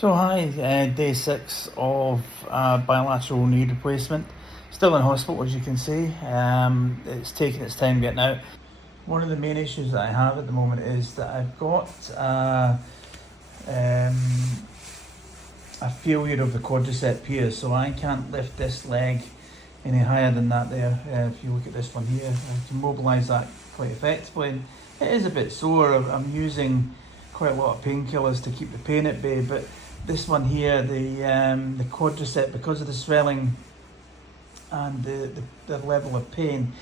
So hi, day 6 of bilateral knee replacement. Still in hospital, as you can see. It's taking its time getting out. One of the main issues that I have at the moment is that I've got a failure of the quadricep here, so I can't lift this leg any higher than that there. If you look at this one here, I can mobilise that quite effectively. It is a bit sore. I'm using quite a lot of painkillers to keep the pain at bay, but this one here, the quadricep, because of the swelling and the level of pain,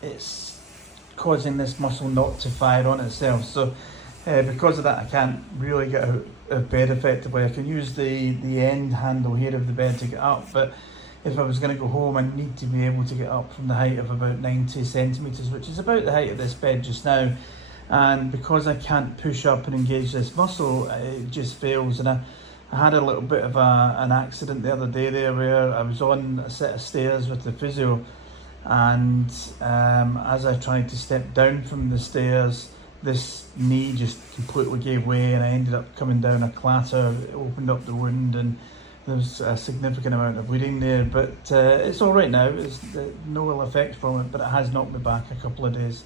it's causing this muscle not to fire on itself. So because of that, I can't really get out of bed effectively. I can use the end handle here of the bed to get up, but if I was going to go home, I need to be able to get up from the height of about 90 centimetres, which is about the height of this bed just now. And because I can't push up and engage this muscle, it just fails. And I had a little bit of an accident the other day there where I was on a set of stairs with the physio, and as I tried to step down from the stairs, this knee just completely gave way and I ended up coming down a clatter. It opened up the wound and there's a significant amount of bleeding there, but it's all right now. It's no ill effects from it, but it has knocked me back a couple of days.